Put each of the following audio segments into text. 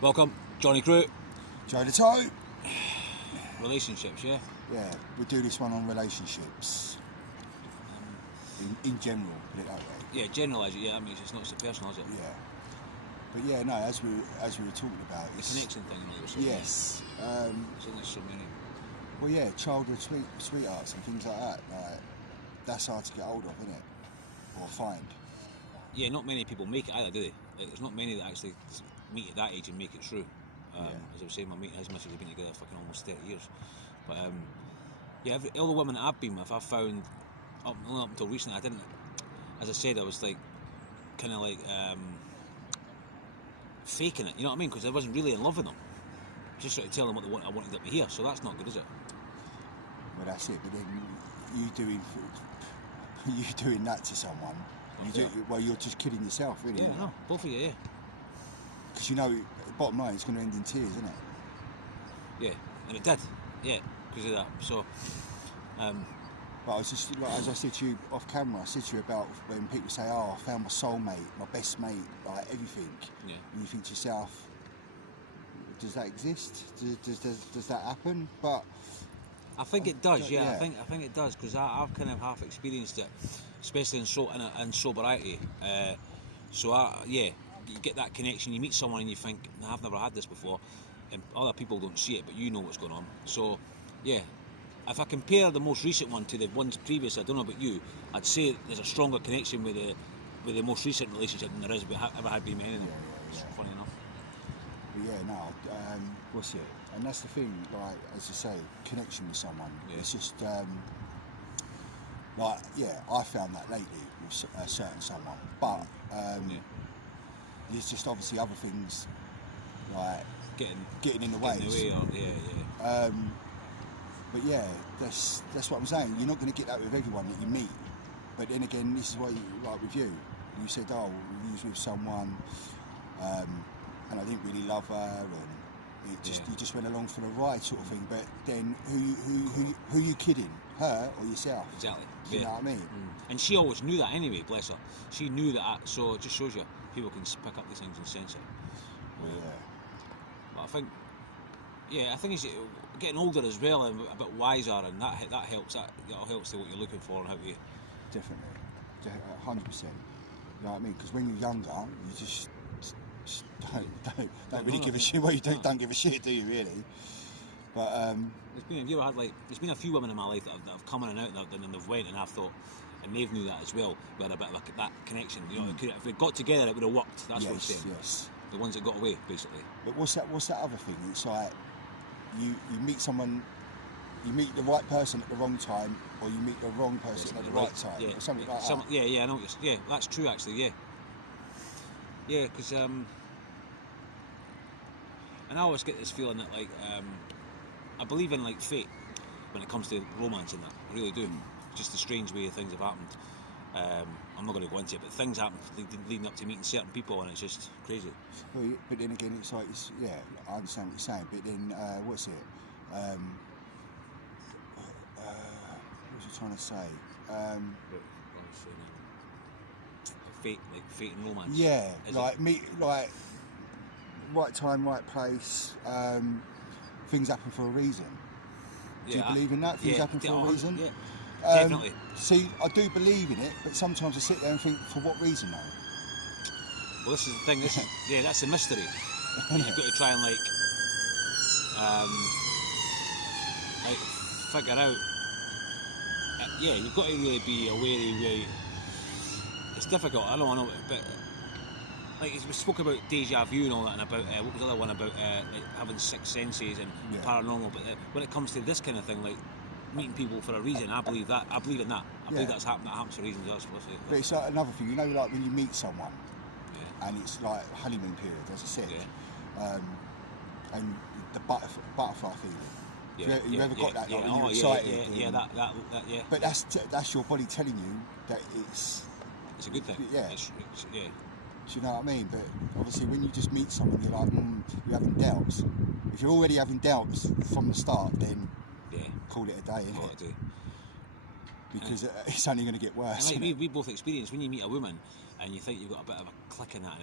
Welcome, Johnny Crew. Joe the Toe. Relationships, yeah? Yeah, we do this one on relationships. In general, put it that way. Yeah, generalise it, yeah, that means it's not so personal, is it? Yeah. But yeah, no, as we were talking about, The it's, connection thing, you know, so yes. it's only so many. Well, yeah, childhood sweethearts and things like that. Like, that's hard to get hold of, isn't it? Or find. Yeah, not many people make it either, do they? Like, there's not many that actually meet at that age and make it through. As I was saying, my mate and his missus have been together fucking almost 30 years. But yeah, all the women that I've been with, I've found up until recently, I didn't. As I said, I was like, kind of like faking it. You know what I mean? Because I wasn't really in love with them. Just sort of telling them what they want. I wanted them to hear. So that's not good, is it? Well, that's it. But then you doing that to someone, you're just kidding yourself, really. Yeah, no, both of you, yeah. Because you know, bottom line, it's going to end in tears, isn't it? Yeah, and it did. Yeah, because of that. So, but I was just, like, as I said to you off camera, I said to you about when people say, "Oh, I found my soulmate, my best mate, like everything." yeah. And you think to yourself, does that exist? Does that happen? But I think it does, yeah. yeah. I think it does, because I've kind of half experienced it, especially in sobriety. You get that connection. You meet someone and you think, "Nah, I've never had this before," and other people don't see it, but you know what's going on. So, yeah. If I compare the most recent one to the ones previous, I don't know about you, I'd say there's a stronger connection with the most recent relationship than there is ever had been with anything. It's funny enough. But yeah, no, what's it? And that's the thing, like, as you say, connection with someone. Yeah. It's just, like, yeah, I found that lately with a certain someone. But there's just obviously other things, like, getting in the way. Yeah. But yeah, that's what I'm saying. You're not going to get that with everyone that you meet. But then again, this is why, like with you, you said, "Oh, we was with someone, and I didn't really love her, and you just went along for the ride, sort of thing." But then, who you kidding? Her or yourself? Exactly. You know what I mean? And she always knew that anyway. Bless her. She knew that. So it just shows you people can pick up these things and sense it. Well, yeah. But I think it's getting older as well and a bit wiser, and that helps. That helps to what you're looking for and how to. Definitely, 100%. You know what I mean? Because when you're younger, you just don't really give a shit. Well, you don't give a shit, do you? Really? But there's been a few women in my life that have come in and out, and they've went, and I've thought, and they've knew that as well. We had a bit of that connection. You know, if we got together, it would have worked. That's what I'm saying. Yes. The ones that got away, basically. But what's that other thing? It's like you meet someone, you meet the right person at the wrong time, or you meet the wrong person at the right time, or something like that. Yeah, I know. Yeah, that's true actually. Yeah, because and I always get this feeling that, like, I believe in, like, fate when it comes to romance and that. I really do. Just the strange way things have happened. I'm not going to go into it, but things happen leading up to meeting certain people, and it's just crazy. Well, but then again, it's like, I understand what you're saying, but then, what's it? What was I trying to say? Fate and romance. Yeah, right time, right place. Things happen for a reason. Do you believe in that? Things happen for a reason? Yeah. Definitely. See, I do believe in it, but sometimes I sit there and think, for what reason, though? Well, this is the thing. That's the mystery. You've got to try and figure out. You've got to really be aware. It's difficult. I know, but like we spoke about deja vu and all that, and about what was the other one about like having sixth senses and paranormal. But when it comes to this kind of thing, like meeting people for a reason, I believe that. I believe in that. I believe that's happened. That happens for reasons. But it's like another thing, you know, like when you meet someone, and it's like honeymoon period, as I said, and the butterfly feeling. You ever got that? Like, when you're excited. Yeah. But that's your body telling you that it's a good thing. Yeah. Yeah. Do you know what I mean? But obviously, when you just meet someone, you're like, you're having doubts. If you're already having doubts from the start, then call it a day, innit? Because it's only going to get worse. And like we both experience when you meet a woman and you think you've got a bit of a click in that,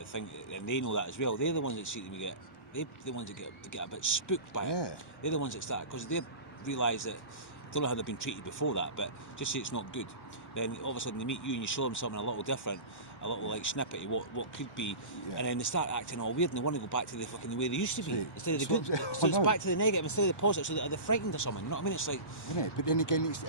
and they know that as well. They're the ones that seem to get they're the ones that get a bit spooked by Yeah. it. They're the ones that start, because they realise that, I don't know how they've been treated before that, but just say it's not good. Then all of a sudden they meet you and you show them something a little different, a little like snippet of what could be, Yeah. and then they start acting all weird and they want to go back to the fucking way they used to be See, instead of the that's good. what I'm- So I it's know. back to the negative instead of the positive. So they're frightened or something. You know what I mean? It's like, Yeah, but then again, it's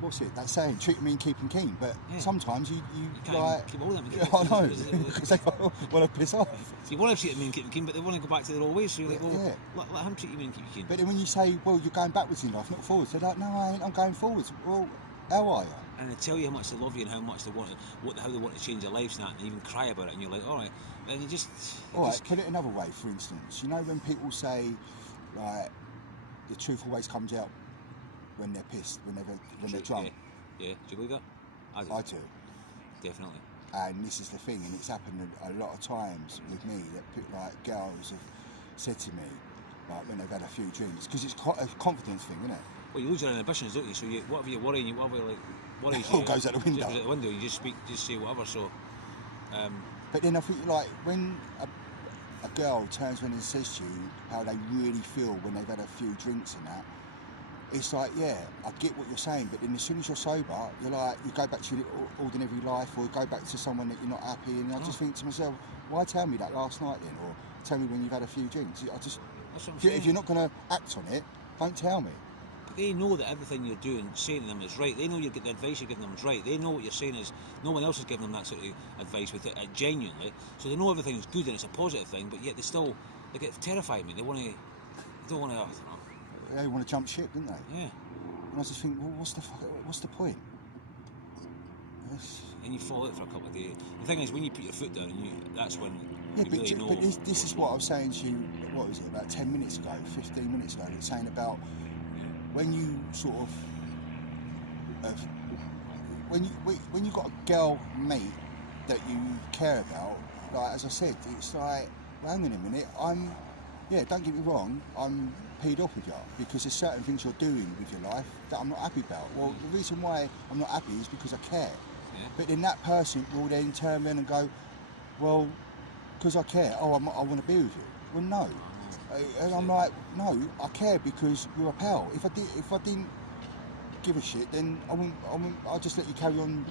what's it? That saying, treat them mean, keep them keen. But Yeah. sometimes you can't like, keep all of them. yeah, I know, because they want to piss off. So you want to treat them and keep them keen, but they want to go back to their old ways. So you're like, well, Yeah. let him treat you and keep you keen. But then when you say, well, you're going backwards in life, not forwards, they're like, no, I ain't. I'm going forwards. Well, how are you? And they tell you how much they love you and how much they want, how they want to change their lives and that, and they even cry about it. And you're like, all right, then you just. All right, put it another way. For instance, you know when people say, like, the truth always comes out when they're pissed, when they're drunk. Yeah. Do you believe that? I do. Definitely. And this is the thing, and it's happened a lot of times with me that like girls have said to me, like when they've had a few drinks, because it's quite a confidence thing, isn't it? Well, you lose your inhibitions, don't you? So whatever you're worrying, whatever like worries It all you, goes out the window. Just goes out the window. You just say whatever. So, But then I think like when a girl turns around and says to you how they really feel when they've had a few drinks and that, it's like, yeah, I get what you're saying, but then as soon as you're sober, you're like, you go back to your ordinary life, or you go back to someone that you're not happy, and I just think to myself, why tell me that last night then, or tell me when you've had a few drinks? I just, that's what I'm saying. if you're not going to act on it, don't tell me. They know that everything you're doing, saying to them is right. They know you get the advice you're giving them is right. They know what you're saying is no one else is giving them that sort of advice with it genuinely. So they know everything's good and it's a positive thing, but yet they get terrified. Me, they don't want to. They want to jump ship, don't they? Yeah. And I just think, well, what's the point? Yes. And you fall out for a couple of days. The thing is, when you put your foot down, that's when Yeah, you really know. but this is what I was saying to you, what was it, about 10 minutes ago, 15 minutes ago, it's saying about when you sort of, when you got a girl mate that you care about, like as I said, it's like, well, hang on a minute, don't get me wrong, I'm peed off with you because there's certain things you're doing with your life that I'm not happy about. Well, the reason why I'm not happy is because I care. Yeah. But then that person will then turn around and go, well, because I care, I want to be with you. Well, no. And I'm like, no, I care because you're a pal. If I didn't give a shit, then I'll just let you carry on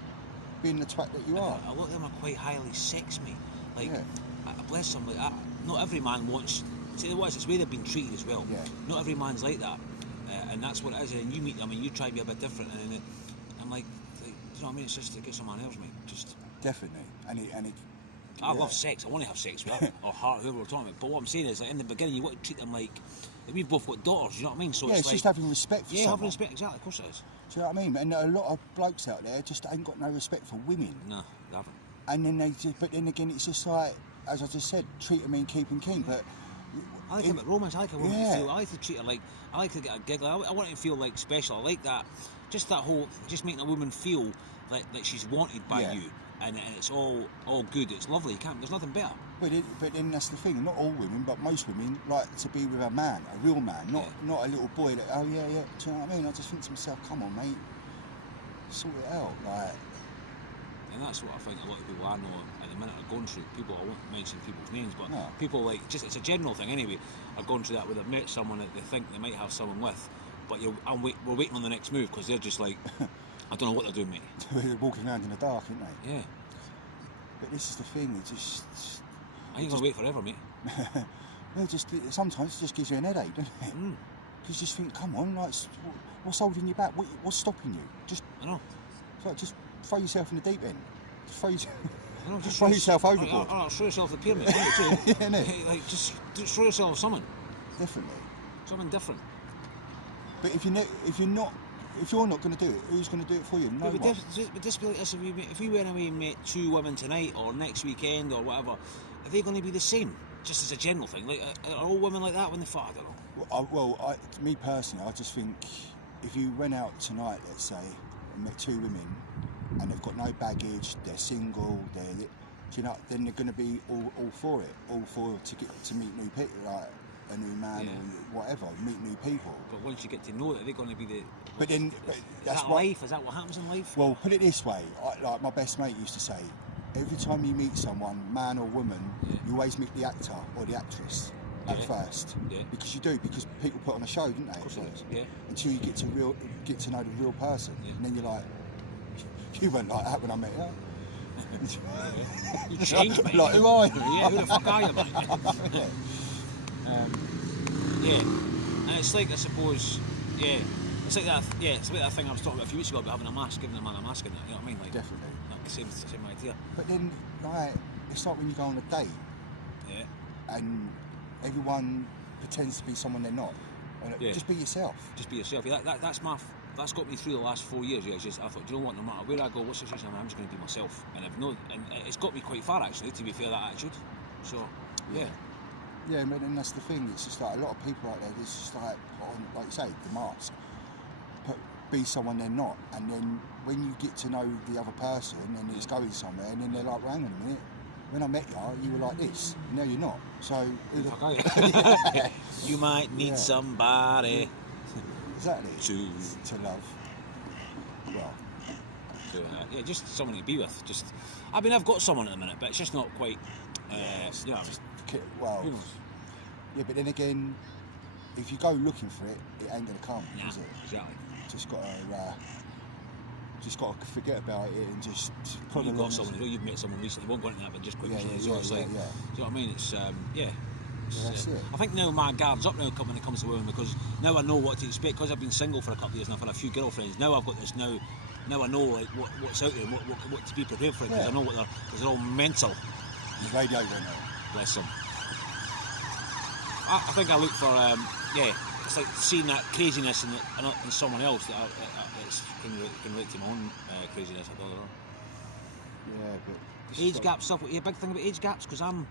being the twat that you are. A lot of them are quite highly sex, mate. Like, Yeah. bless them. Like, not every man wants. See, what it's the way they've been treated as well. Yeah. Not every man's like that, and that's what it is. And you meet them and you try to be a bit different, and then I'm like, you know what I mean? It's just to get someone else, mate. Just. Definitely. And it. I yeah. love sex. I want to have sex with her or her, whoever we're talking about. But what I'm saying is, like, in the beginning, you want to treat them like we've both got daughters. You know what I mean? So Yeah, it's it's just like, having respect for yeah, someone. having respect. Exactly, of course it is. Do you know what I mean? And a lot of blokes out there just ain't got no respect for women. No, they haven't. And then but then again, it's just like, as I just said, treat them and keep them keen. But I like a bit romance. I like a woman Yeah. to feel. I like to treat her like. I like to get a giggle. I want her to feel like special. I like that. Just that whole. Just making a woman feel like she's wanted by Yeah. you, and it's all good. It's lovely. You can't. There's nothing better. But then that's the thing. Not all women, but most women like to be with a man, a real man, not a little boy. That, oh yeah. Do you know what I mean? I just think to myself, come on, mate, sort it out. Like, And that's what I think a lot of people I know at the minute are going through. People, I won't mention people's names, but No. people like, just it's a general thing anyway, are going through that where they've met someone that they think they might have someone with, but we're waiting on the next move because they're just like, I don't know what they're doing, mate. they're walking around in the dark, aren't they? Yeah. But this is the thing. It just I ain't going to wait forever, mate. well, sometimes it just gives you an headache, doesn't it? Mm. Because you just think, come on, like, what's holding you back? What's stopping you? I know. Just throw yourself in the deep end. Just throw yourself. I know, Just throw yourself overboard. Throw yourself the pyramid. Too. Yeah, innit? Like, just throw yourself something Definitely. different. But if you're not going to do it, who's going to do it for you? No But one. would this be like this if we went away and met two women tonight or next weekend or whatever? Are they going to be the same? Just as a general thing, like are all women like that when they fart? I don't know. Me personally, I just think if you went out tonight, let's say, and met two women, and they've got no baggage, they're single, then they're going to be all for it, all for to meet new people, like a new man or whatever, meet new people. But once you get to know that, they're going to be the. But then, is that's that what- life? Is that what happens in life? Well, put it this way, like my best mate used to say, every time you meet someone, man or woman, you always meet the actor or the actress. at Yeah. first. Yeah. Because you do, because people put on a show, don't they? Of course at it first? is, yeah. Until you get to know the real person, Yeah. and then you're like, you weren't like that when I met you. You changed, mate. Like, who are you? Yeah, who the fuck are you, mate? Yeah. Yeah, and it's like, I suppose, yeah, it's like that. Yeah, it's like that thing I was talking about a few weeks ago about having a mask, giving a man a mask, and that. You know what I mean? Like, Definitely. Like, same idea. But then, like, it's like when you go on a date Yeah, and everyone pretends to be someone they're not. And Yeah. Just be yourself. just be yourself. Yeah, that's got me through the last 4 years. Yeah, it's just I thought, do you know what? No matter where I go, what situation I'm just going to be myself, and and it's got me quite far actually. To be fair, that attitude. So, yeah. Yeah, but then that's the thing. It's just like a lot of people out there. It's just like, put on, like you say, the mask. Be someone they're not, and then when you get to know the other person, and it's going somewhere, and then they're like, well, hang on a minute. When I met you, you were like this. Now you're not. So Who the fuck are you? You might need Yeah. somebody exactly to to love. Well, yeah, just someone to be with. Just, I mean, I've got someone at the minute, but it's just not quite. You know, well, who knows? yeah, but then again, if you go looking for it, it ain't gonna come, Nah, is it? exactly. Just gotta forget about it and just put You've along got someone, you've met someone recently. Won't go into that, but just quickly. Yeah, it's always like, yeah. do you know what I mean? It's yeah. That's it. I think now my guard's up now when it comes to women, because now I know what to expect. Because I've been single for a couple of years and I've had a few girlfriends. Now I've got this. Now I know like what's out there, and what to be prepared for. Because Yeah. I know what because they're all mental. The radio went out. Bless them. I think I look for yeah. It's like seeing that craziness in someone else that can relate to my own craziness. I don't know. Yeah, but it's Age like- gap stuff. Yeah, big thing about age gaps, because I'm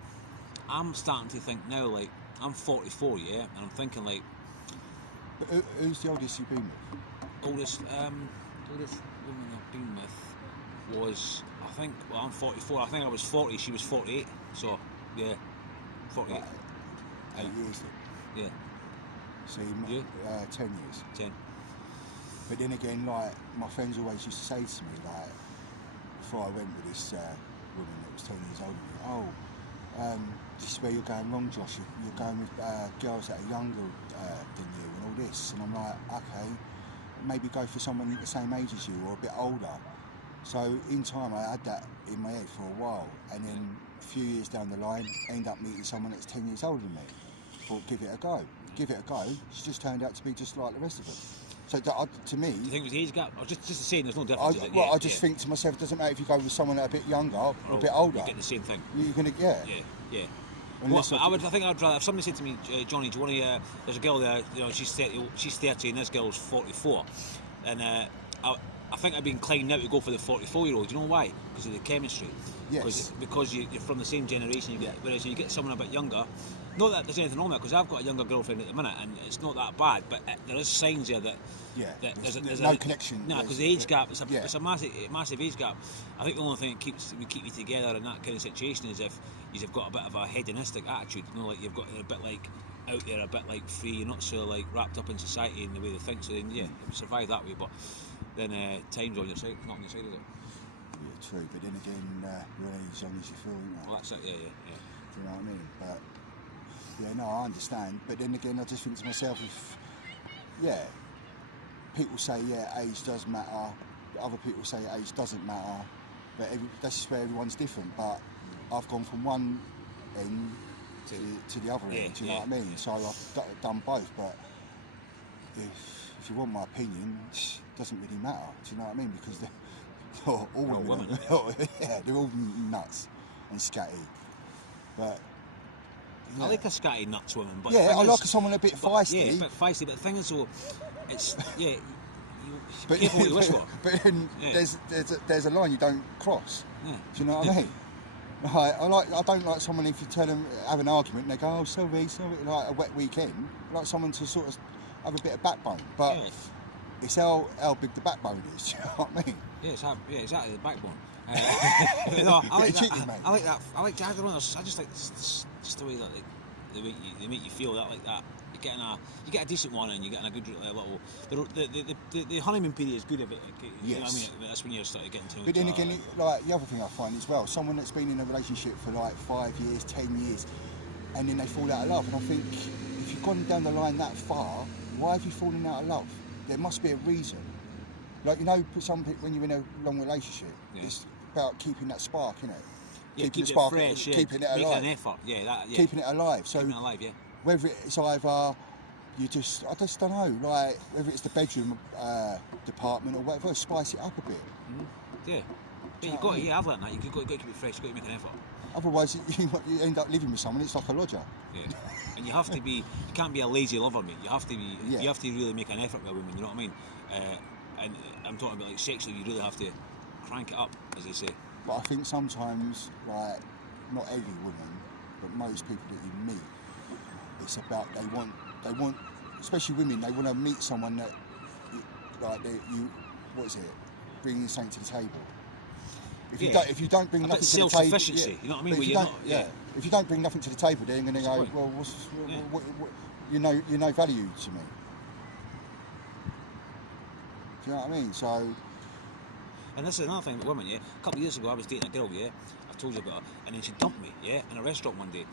starting to think now, like, I'm 44, yeah, and I'm thinking like But who's the oldest you've been with? oldest woman I've been with was, I think, well, I'm 44. I think I was 40. She was 48. So yeah, 48. Right, 8 years then. Yeah, So You? 10 years. 10. But then again, like, my friends always used to say to me, like, before I went with this woman that was 10 years older than me, this is where you're going wrong, Josh. You're going with girls that are younger than you and all this. And I'm like, okay, maybe go for someone the same age as you or a bit older. So in time, I had that in my head for a while. And then a few years down the line, end up meeting someone that's 10 years older than me. Thought, give it a go. Give it a go. She just turned out to be just like the rest of them. So to me, Do you think it was the age gap? Or just saying, there's no I difference. is it? Yeah, just think to myself, it doesn't matter if you go with someone that's a bit younger or a Oh, bit older. You get the same thing. You're gonna Yeah, yeah. Unless I think I'd rather if somebody said to me, Johnny, do you want to? There's a girl there, you know, she's 30 and this girl's 44, and I think I'd be inclined now to go for the 44-year-old. Do you know why? Because of the chemistry. Yes. Because you're from the same generation. Whereas when you get someone a bit younger, not that there's anything wrong with it, because I've got a younger girlfriend at the minute, and it's not that bad. But there is signs there that there's no connection. No, because the age gap, it's a massive age gap. I think the only thing that keep you together in that kind of situation is if you've got a bit of a hedonistic attitude. You know, like you've got a bit like out there, a bit like free. You're not so like wrapped up in society and the way they think. So then, yeah, you survive that way. But then time's on your side, not on your side, is it? Yeah, true. But then again, you're only as young as you feel, you know. Well, that's it. Yeah. Do you know what I mean? But yeah, no, I understand. But then again, I just think to myself, people say age does matter. Other people say age doesn't matter. But that's just where everyone's different. But I've gone from one end to the other end. Do you know what I mean? So I've done both. But if you want my opinion, it doesn't really matter. Do you know what I mean? Because they're all women. They're all nuts and scatty. But I like a scatty nuts woman, but I like someone a bit feisty. Yeah, a bit feisty. But the thing is, though, it's But careful what you wish for. But then there's a line you don't cross. Yeah. Do you know what I mean? I don't like someone if you tell them have an argument and they go, oh sorry, like a wet weekend. I like someone to sort of have a bit of backbone. But it's how big the backbone is. Do you know what I mean? Yeah, exactly the backbone. No, I like cheeky, that. mate. I like that. I don't know. I just like just the way that they make you feel that like that. You get a decent one and you're getting a good little. The honeymoon period is good of it. You know what I mean? That's when you start getting to. But then again, like the other thing I find as well, someone that's been in a relationship for like 5 years, 10 years, and then they fall out of love. And I think if you've gone down the line that far, why have you fallen out of love? There must be a reason. Like, you know, some people, when you're in a long relationship, it's about keeping that spark, innit? Yeah, keeping keep the spark, it fresh, keeping it making alive. an effort, yeah. Keeping it alive. So keeping it alive, yeah. whether it's either I just don't know, like whether it's the bedroom department or whatever, spice it up a bit. Yeah. But you've got to, I've learned that. You've got to keep it fresh, you've got to make an effort. Otherwise, you end up living with someone. It's like a lodger. Yeah. And you have to be. You can't be a lazy lover, mate. You have to be. Yeah. You have to really make an effort with a woman. You know what I mean? And I'm talking about like sexually. You really have to crank it up, as they say. But I think sometimes, like, not every woman, but most people that you meet, it's about they want, especially women, they want to meet someone that, like, what is it, bringing something to the table. If you don't bring nothing to the table, self-sufficiency. You know what I mean? If you don't, if you don't bring nothing to the table, then you're going to go, well, what, you're no value to me. Do you know what I mean? So. And this is another thing with women, yeah. A couple of years ago, I was dating a girl, yeah. I've told you about her, and then she dumped me, yeah, in a restaurant one day.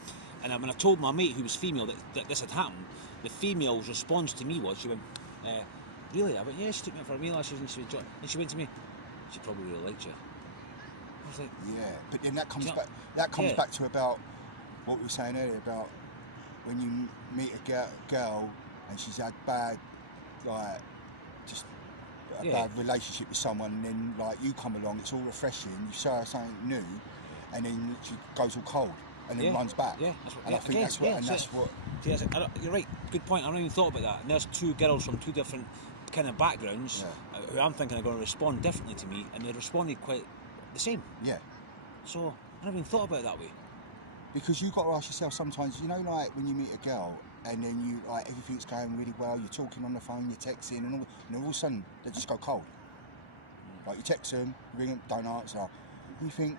And when I told my mate who was female that this had happened, the female's response to me was, she went, "Really?" I went, "Yeah." She took me out for a meal, and she went to me, "She probably really liked you." I was like, yeah, but then that comes back. That comes back to about what we were saying earlier about when you meet a girl and she's had bad, like, just a bad relationship with someone, and then like you come along, it's all refreshing. You show her something new, and then she goes all cold and then runs back. Yeah, that's what, and I think that's what. And that's what. Yes, you're right. Good point. I haven't even thought about that. And there's two girls from two different kind of backgrounds who I'm thinking are going to respond differently to me, and they responded quite the same. Yeah. So I never even thought about it that way. Because you've got to ask yourself sometimes, you know, like when you meet a girl and then you, like, everything's going really well, you're talking on the phone, you're texting, and all of a sudden they just go cold. Like, you text them, ring them, don't answer, and you think,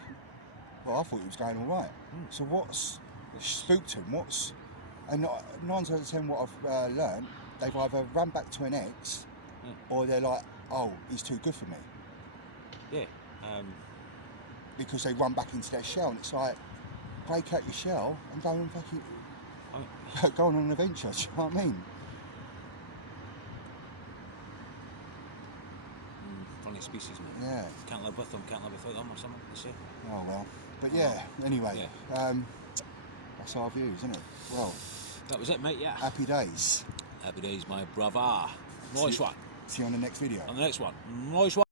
well, I thought it was going all right. So what's spooked him? And 9 out of 10 what I've learned, they've either run back to an ex, or they're like, oh, he's too good for me. Yeah. Because they run back into their shell, and it's like, break out your shell and go and fucking go on an adventure. Do you know what I mean? Funny species, man. Yeah. Can't live with them, can't live without them, or something to say. Oh well. But yeah. Anyway, that's our views, isn't it? Well, that was it, mate. Yeah. Happy days. Happy days, my brother. Nice one. See you on the next video. On the next one. Nice one.